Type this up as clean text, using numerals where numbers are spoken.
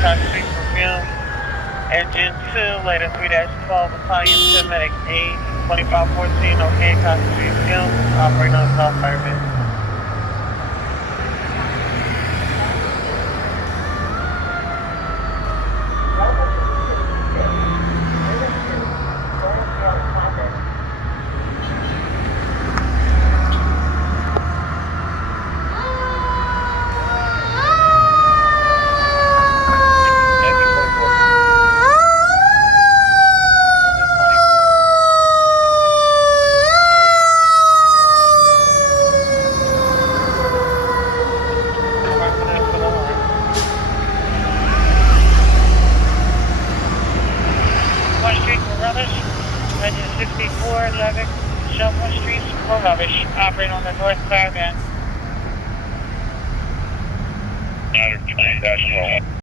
Hancock Street for fumes. Engine 2, later 3-12, Battalion 10, Medic 8, 2514 on Hancock Street fumes, operating on call fireman. Engine 6411, Shelburne Street, for rubbish, operating on the north caravan. 920-1.